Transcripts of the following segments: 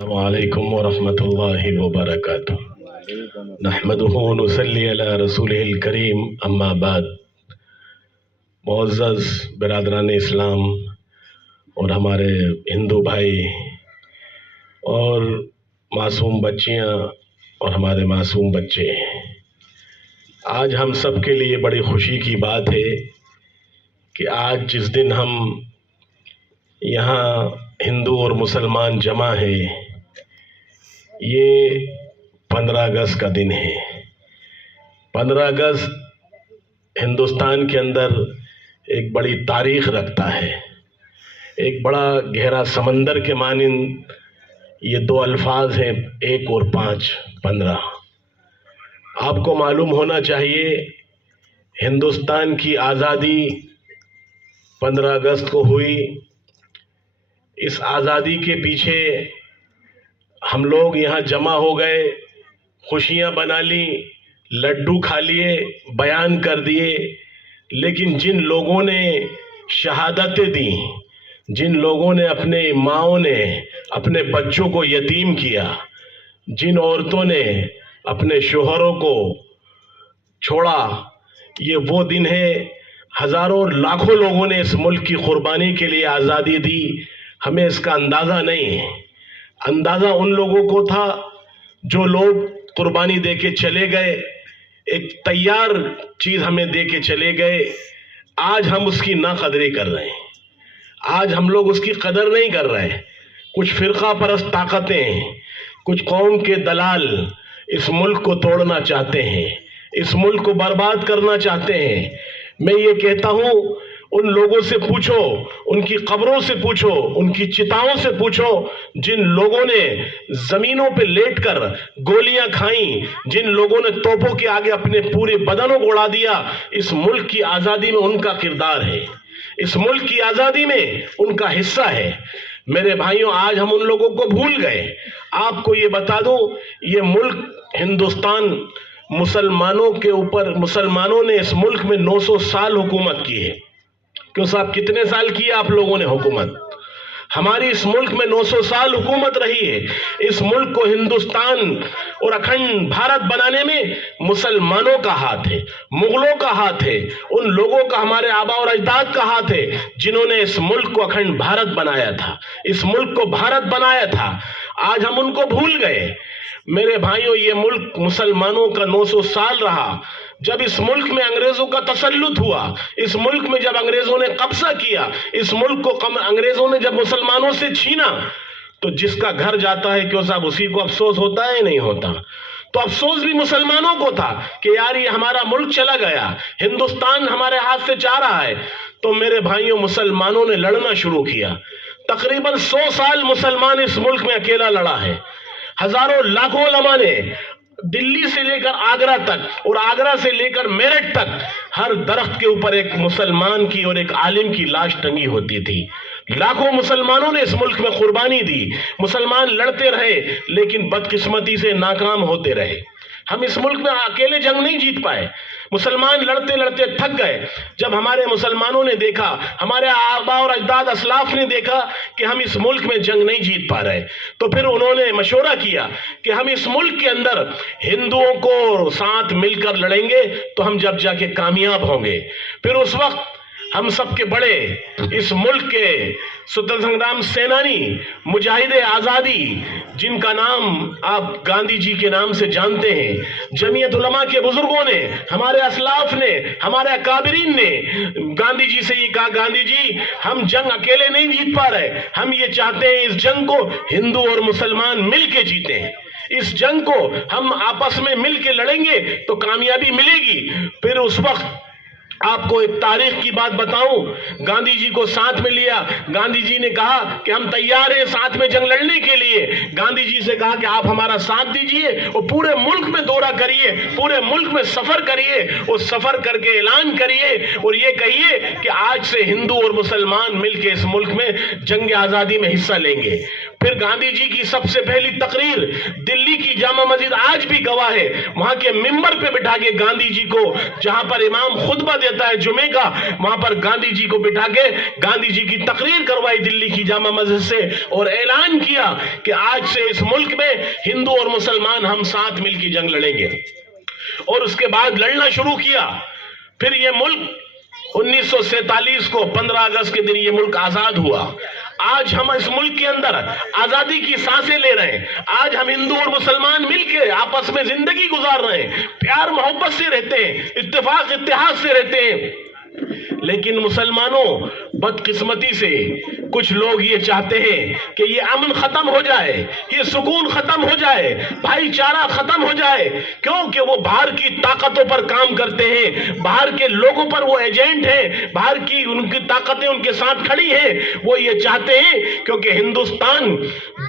السلام علیکم ورحمۃ اللہ وبرکاتہ۔ نحمدہ ونصلی علی رسولہ الکریم، اما بعد۔ معزز برادران اسلام اور ہمارے ہندو بھائی اور معصوم بچیاں اور ہمارے معصوم بچے، آج ہم سب کے لیے بڑی خوشی کی بات ہے کہ آج جس دن ہم یہاں ہندو اور مسلمان جمع ہیں، یہ 15 اگست کا دن ہے۔ 15 اگست ہندوستان کے اندر ایک بڑی تاریخ رکھتا ہے، ایک بڑا گہرا سمندر کے مانند یہ دو الفاظ ہیں، 1 اور 5، 15۔ آپ کو معلوم ہونا چاہیے ہندوستان کی آزادی 15 اگست کو ہوئی۔ اس آزادی کے پیچھے ہم لوگ یہاں جمع ہو گئے، خوشیاں بنا لی، لڈو کھا لیے، بیان کر دیے، لیکن جن لوگوں نے شہادتیں دیں، جن لوگوں نے اپنے ماؤں نے اپنے بچوں کو یتیم کیا، جن عورتوں نے اپنے شوہروں کو چھوڑا، یہ وہ دن ہے۔ ہزاروں لاکھوں لوگوں نے اس ملک کی قربانی کے لیے آزادی دی، ہمیں اس کا اندازہ نہیں ہے۔ اندازہ ان لوگوں کو تھا جو لوگ قربانی دے کے چلے گئے، ایک تیار چیز ہمیں دے کے چلے گئے۔ آج ہم اس کی ناقدری کر رہے ہیں، آج ہم لوگ اس کی قدر نہیں کر رہے۔ کچھ فرقہ پرست طاقتیں، کچھ قوم کے دلال اس ملک کو توڑنا چاہتے ہیں، اس ملک کو برباد کرنا چاہتے ہیں۔ میں یہ کہتا ہوں، ان لوگوں سے پوچھو، ان کی قبروں سے پوچھو، ان کی چتاؤں سے پوچھو، جن لوگوں نے زمینوں پہ لیٹ کر گولیاں کھائیں، جن لوگوں نے توپوں کے آگے اپنے پورے بدنوں کو اڑا دیا، اس ملک کی آزادی میں ان کا کردار ہے، اس ملک کی آزادی میں ان کا حصہ ہے۔ میرے بھائیوں، آج ہم ان لوگوں کو بھول گئے۔ آپ کو یہ بتا دوں، یہ ملک ہندوستان مسلمانوں کے اوپر، مسلمانوں نے اس ملک میں 900 سال حکومت کی ہے۔ کیوں صاحب، کتنے سال کی آپ لوگوں نے حکومت؟ ہماری اس ملک میں 900 سال حکومت رہی ہے۔ اس ملک کو ہندوستان اور اکھنڈ بھارت بنانے میں مسلمانوں کا ہاتھ ہے، مغلوں کا ہاتھ ہے، ان لوگوں کا، ہمارے آبا اور اجداد کا ہاتھ ہے جنہوں نے اس ملک کو اکھنڈ بھارت بنایا تھا، اس ملک کو بھارت بنایا تھا۔ آج ہم ان کو بھول گئے۔ میرے بھائیوں، یہ ملک مسلمانوں کا 900 سال رہا۔ جب اس ملک میں انگریزوں کا تسلط ہوا، اس ملک میں جب انگریزوں نے قبضہ کیا، اس ملک کو انگریزوں نے جب مسلمانوں سے چھینا، تو جس کا گھر جاتا ہے کیوں صاحب، اسی کو افسوس ہوتا ہے نہیں ہوتا؟ تو افسوس بھی مسلمانوں کو تھا کہ یار یہ ہمارا ملک چلا گیا، ہندوستان ہمارے ہاتھ سے جا رہا ہے۔ تو میرے بھائیوں، مسلمانوں نے لڑنا شروع کیا۔ تقریباً 100 سال مسلمان اس ملک میں اکیلا لڑا ہے۔ ہزاروں لاکھوں علماء نے دلی سے لے کر آگرہ تک اور آگرہ سے لے کر میرٹھ تک ہر درخت کے اوپر ایک مسلمان کی اور ایک عالم کی لاش ٹنگی ہوتی تھی۔ لاکھوں مسلمانوں نے اس ملک میں قربانی دی۔ مسلمان لڑتے رہے لیکن بدقسمتی سے ناکام ہوتے رہے۔ ہم اس ملک میں اکیلے جنگ نہیں جیت پائے، مسلمان لڑتے لڑتے تھک گئے۔ جب ہمارے مسلمانوں نے دیکھا، ہمارے آبا اور اجداد اسلاف نے دیکھا کہ ہم اس ملک میں جنگ نہیں جیت پا رہے، تو پھر انہوں نے مشورہ کیا کہ ہم اس ملک کے اندر ہندوؤں کو ساتھ مل کر لڑیں گے تو ہم جب جا کے کامیاب ہوں گے۔ پھر اس وقت ہم سب کے بڑے، اس ملک کے سوتنتر سنگرام سینانی، مجاہد آزادی، جن کا نام آپ گاندھی جی کے نام سے جانتے ہیں، جمعیت علماء کے بزرگوں نے، ہمارے اسلاف نے، ہمارے اکابرین نے گاندھی جی سے یہ کہا، گاندھی جی ہم جنگ اکیلے نہیں جیت پا رہے، ہم یہ چاہتے ہیں اس جنگ کو ہندو اور مسلمان مل کے جیتے ہیں، اس جنگ کو ہم آپس میں مل کے لڑیں گے تو کامیابی ملے گی۔ پھر اس وقت آپ کو ایک تاریخ کی بات بتاؤں، گاندھی جی کو ساتھ میں لیا، گاندھی جی نے کہا کہ ہم تیار ہیں ساتھ میں جنگ لڑنے کے لیے۔ گاندھی جی سے کہا کہ آپ ہمارا ساتھ دیجئے اور پورے ملک میں دورہ کریے، پورے ملک میں سفر کریے، اور سفر کر کے اعلان کریے اور یہ کہیے کہ آج سے ہندو اور مسلمان مل کے اس ملک میں جنگ آزادی میں حصہ لیں گے۔ پھر گاندھی جی کی سب سے پہلی تقریر دلی کی جامع مسجد آج بھی گواہ ہے، وہاں کے ممبر پہ بٹھا کے گاندھی جی کو، جہاں پر امام خطبہ دیتا ہے جمعے کا، وہاں پر گاندھی جی کو بٹھا کے گاندھی جی کی تقریر کروائی دلی کی جامع مسجد سے، اور اعلان کیا کہ آج سے اس ملک میں ہندو اور مسلمان ہم ساتھ مل کے جنگ لڑیں گے، اور اس کے بعد لڑنا شروع کیا۔ پھر یہ ملک 1947 کو 15 اگست کے دن یہ ملک آزاد ہوا۔ آج ہم اس ملک کے اندر آزادی کی سانسیں لے رہے ہیں، آج ہم ہندو اور مسلمان مل کے آپس میں زندگی گزار رہے ہیں، پیار محبت سے رہتے ہیں، اتفاق اتحاد سے رہتے ہیں۔ لیکن مسلمانوں، بدقسمتی سے کچھ لوگ یہ چاہتے ہیں کہ یہ امن ختم ہو جائے، یہ سکون ختم ہو جائے، بھائی چارہ ختم ہو جائے، کیونکہ وہ باہر کی طاقتوں پر کام کرتے ہیں، باہر کے لوگوں پر وہ ایجنٹ ہیں، باہر کی ان کی طاقتیں ان کے ساتھ کھڑی ہیں۔ وہ یہ چاہتے ہیں کیونکہ ہندوستان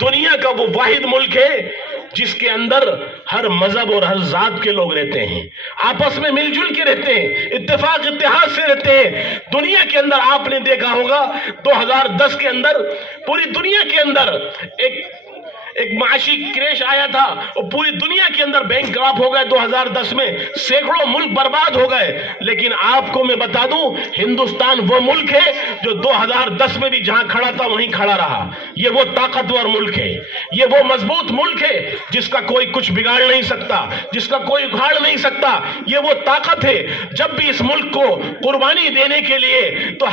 دنیا کا وہ واحد ملک ہے جس کے اندر ہر مذہب اور ہر ذات کے لوگ رہتے ہیں، آپس میں مل جل کے رہتے ہیں، اتفاق اتحاد سے رہتے ہیں۔ دنیا کے اندر آپ نے دیکھا ہوگا 2010 کے اندر پوری دنیا کے اندر ایک معاشی کریش آیا تھا، اور پوری دنیا کے اندر بینک کراپ ہو گئے 2010 میں، سینکڑوں ملک برباد ہو گئے۔ لیکن آپ کو میں بتا دوں، ہندوستان وہ ملک ہے جو 2010 میں بھی جہاں کھڑا تھا وہیں کھڑا رہا۔ یہ وہ طاقتور ملک ہے، یہ وہ مضبوط ملک ہے جس کا کوئی کچھ بگاڑ نہیں سکتا، جس کا کوئی اکھاڑ نہیں سکتا۔ یہ وہ طاقت ہے، جب بھی اس ملک کو قربانی دینے کے لیے تو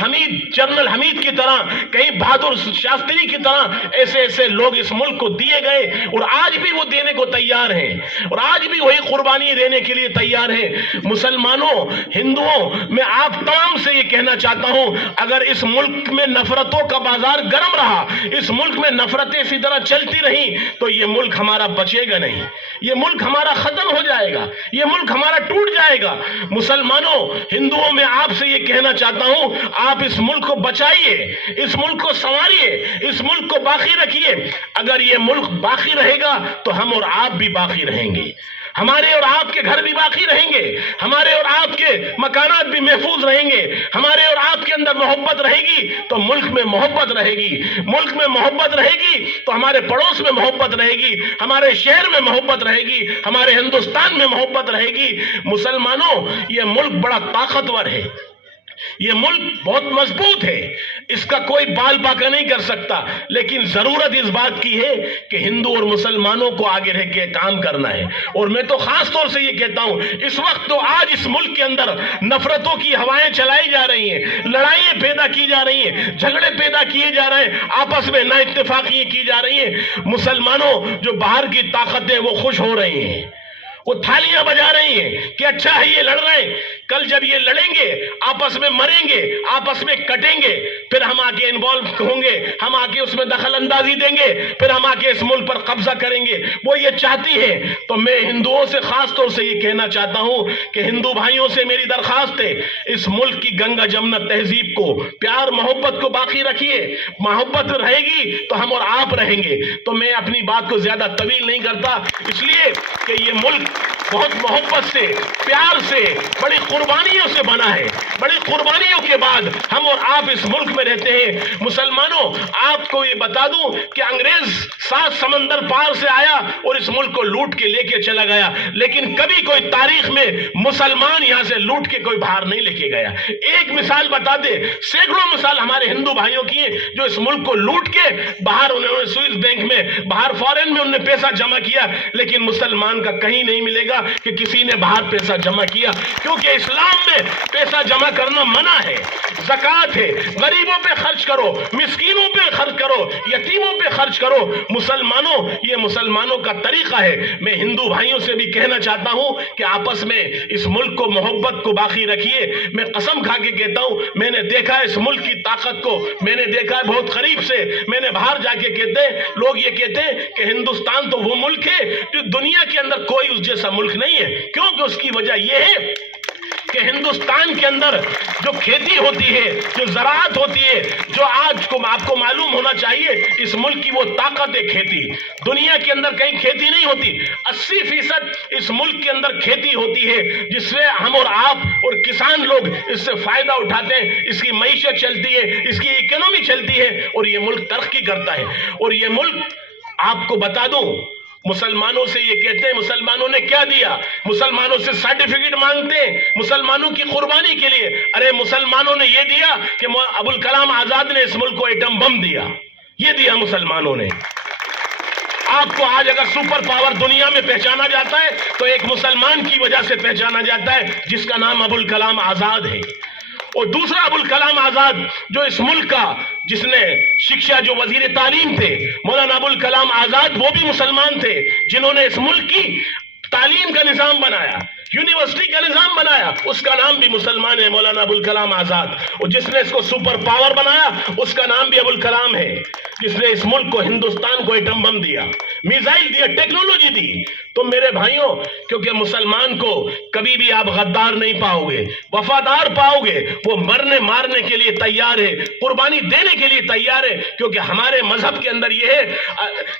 جنرل حمید کی طرح، کہیں بہادر شاستری کی طرح ایسے لوگ اس ملک کو دیے گئے، اور آج بھی وہ دینے کو تیار ہیں، اور آج بھی وہی قربانی دینے کے لیے تیار ہیں۔ مسلمانوں، ہندوؤں، میں آپ تمام سے یہ کہنا چاہتا ہوں، اگر اس ملک میں نفرتوں کا بازار گرم رہا، اس ملک میں نفرتیں اسی طرح چلتی رہیں، تو یہ ملک ہمارا بچے گا نہیں، یہ ملک ہمارا ختم ہو جائے گا، یہ ملک ہمارا ٹوٹ جائے گا۔ مسلمانوں، ہندوؤں، میں آپ سے یہ کہنا چاہتا ہوں، آپ اس ملک کو بچائیے، اس ملک کو سنواریے، اس ملک کو باقی رکھیے۔ اگر یہ ملک باقی رہے گا تو ہم اور آپ بھی باقی رہیں گے، ہمارے اور آپ کے گھر بھی باقی رہیں گے، ہمارے اور آپ کے مکانات بھی محفوظ رہیں گے، ہمارے اور آپ کے اندر محبت رہے گی تو ملک میں محبت رہے گی، ملک میں محبت رہے گی تو ہمارے پڑوس میں محبت رہے گی، ہمارے شہر میں محبت رہے گی، ہمارے ہندوستان میں محبت رہے گی۔ مسلمانوں، یہ ملک بڑا طاقتور ہے، یہ ملک بہت مضبوط ہے، اس کا کوئی بال باکا نہیں کر سکتا، لیکن ضرورت اس بات کی ہے کہ ہندو اور مسلمانوں کو آگے رہ کے کام کرنا ہے۔ اور میں تو خاص طور سے یہ کہتا ہوں، اس وقت تو آج اس ملک کے اندر نفرتوں کی ہوائیں چلائی جا رہی ہیں، لڑائیاں پیدا کی جا رہی ہیں، جھگڑے پیدا کیے جا رہے ہیں، آپس میں نا اتفاقیاں کی جا رہی ہیں۔ مسلمانوں، جو باہر کی طاقتیں وہ خوش ہو رہی ہیں، وہ تھالیاں بجا رہی ہیں کہ اچھا ہے یہ لڑ رہے ہیں، کل جب یہ لڑیں گے، آپس میں مریں گے، آپس میں کٹیں گے، پھر ہم آگے انوالو ہوں گے، ہم آگے اس میں دخل اندازی دیں گے، پھر ہم آگے اس ملک پر قبضہ کریں گے۔ وہ یہ چاہتی ہیں۔ تو میں ہندوؤں سے خاص طور سے یہ کہنا چاہتا ہوں کہ ہندو بھائیوں سے میری درخواست ہے، اس ملک کی گنگا جمنا تہذیب کو، پیار محبت کو باقی رکھیے۔ محبت رہے گی تو ہم اور آپ رہیں گے۔ تو میں اپنی بات کو زیادہ طویل نہیں کرتا، اس لیے کہ یہ ملک بہت محبت سے، پیار سے، بڑی قربانیوں سے بنا ہے۔ بڑی قربانیوں کے بعد ہم اور آپ اس ملک میں رہتے ہیں۔ مسلمانوں، آپ کو یہ بتا دوں کہ انگریز 7 سمندر پار سے آیا اور اس ملک کو لوٹ کے لے کے چلا گیا، لیکن کبھی کوئی تاریخ میں مسلمان یہاں سے لوٹ کے کوئی باہر نہیں لے کے گیا۔ ایک مثال بتا دے، سینکڑوں مثال ہمارے ہندو بھائیوں کی ہیں جو اس ملک کو لوٹ کے باہر، انہوں نے سوئس بینک میں، باہر فورن میں انہوں نے پیسہ جمع کیا، لیکن مسلمان کا کہیں نہیں ملے گا کہ کسی نے باہر پیسہ جمع کیا، کیونکہ اسلام میں پیسہ جمع کرنا منع ہے، زکوٰۃ ہے، غریبوں پہ خرچ کرو، مسکینوں پہ خرچ کرو، یتیموں پہ خرچ کرو۔ مسلمانوں، یہ مسلمانوں کا طریقہ ہے۔ میں ہندو بھائیوں سے بھی کہنا چاہتا ہوں کہ آپس میں اس ملک کو، محبت کو باقی رکھیے۔ میں قسم کھا کے کہتا ہوں، میں نے دیکھا ہے اس ملک کی طاقت کو، میں نے دیکھا ہے بہت قریب سے، میں نے باہر جا کے کہتے ہیں، لوگ یہ کہتے ہیں کہ ہندوستان تو وہ ملک ہے جو دنیا کے اندر کوئی اس جیسا ملک نہیں ہے۔ کیونکہ اس کی وجہ یہ ہے کہ ہندوستان کے اندر جو کھیتی ہوتی ہے، جو زراعت ہوتی ہے، جو آج کو آپ کو معلوم ہونا چاہیے، اس ملک کی وہ طاقت ہے کھیتی. دنیا کے اندر کہیں کھیتی نہیں ہوتی. 80% اس ملک کے اندر کھیتی ہوتی ہے، جس سے ہم اور آپ اور کسان لوگ اس سے فائدہ اٹھاتے ہیں. اس کی معیشت چلتی ہے، اس کی اکنومی چلتی ہے، اور یہ ملک ترقی کرتا ہے. اور یہ ملک، آپ کو بتا دوں، مسلمانوں سے یہ کہتے ہیں مسلمانوں نے کیا دیا، مسلمانوں سے سرٹیفکیٹ مانگتے ہیں مسلمانوں کی قربانی کے لیے. ارے مسلمانوں نے یہ دیا کہ ابوالکلام آزاد نے اس ملک کو ایٹم بم دیا، یہ دیا مسلمانوں نے. آپ کو آج اگر سپر پاور دنیا میں پہچانا جاتا ہے تو ایک مسلمان کی وجہ سے پہچانا جاتا ہے، جس کا نام ابوالکلام آزاد ہے. اور دوسرا ابوالکلام آزاد جو اس ملک کا، جس نے شکشا، جو وزیر تعلیم تھے مولانا ابوالکلام آزاد، وہ بھی مسلمان تھے، جنہوں نے اس ملک کی تعلیم کا نظام بنایا، یونیورسٹی کا نظام بنایا. اس کا نام بھی مسلمان ہے، مولانا ابوالکلام آزاد. اور جس نے اس کو سپر پاور بنایا، اس کا نام بھی ابوالکلام ہے، جس نے اس ملک کو، ہندوستان کو ایٹم بم دیا، میزائل دیا، ٹیکنالوجی دی. تو میرے بھائیوں، کیونکہ مسلمان کو کبھی بھی آپ غدار نہیں پاؤ گے، وفادار پاؤ گے. وہ مرنے مارنے کے لیے تیار ہے، قربانی دینے کے لیے تیار ہے، کیونکہ ہمارے مذہب کے اندر یہ ہے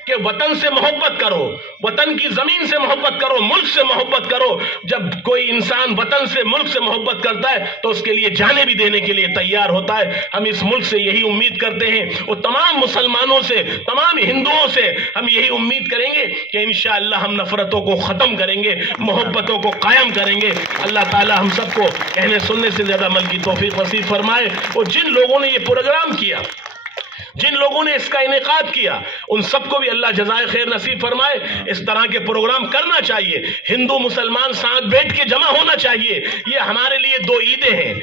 کہ وطن سے محبت کرو، وطن کی زمین سے محبت کرو، ملک سے محبت کرو. جب کوئی انسان وطن سے، ملک سے محبت کرتا ہے تو اس کے لیے جانیں بھی دینے کے لیے تیار ہوتا ہے. ہم اس ملک سے یہی امید کرتے ہیں، اور تمام مسلمانوں سے، تمام ہندوؤں سے ہم یہی امید کریں گے کہ انشاءاللہ ہم نفرتوں کو ختم کریں گے، محبتوں کو قائم کریں گے. اللہ تعالی ہم سب کو کہنے سننے سے زیادہ عمل کی توفیق نصیب فرمائے. اور جن لوگوں نے یہ پروگرام کیا، جن لوگوں نے اس کا انعقاد کیا، ان سب کو بھی اللہ جزائے خیر نصیب فرمائے. اس طرح کے پروگرام کرنا چاہیے، ہندو مسلمان ساتھ بیٹھ کے جمع ہونا چاہیے. یہ ہمارے لیے دو عیدیں ہیں.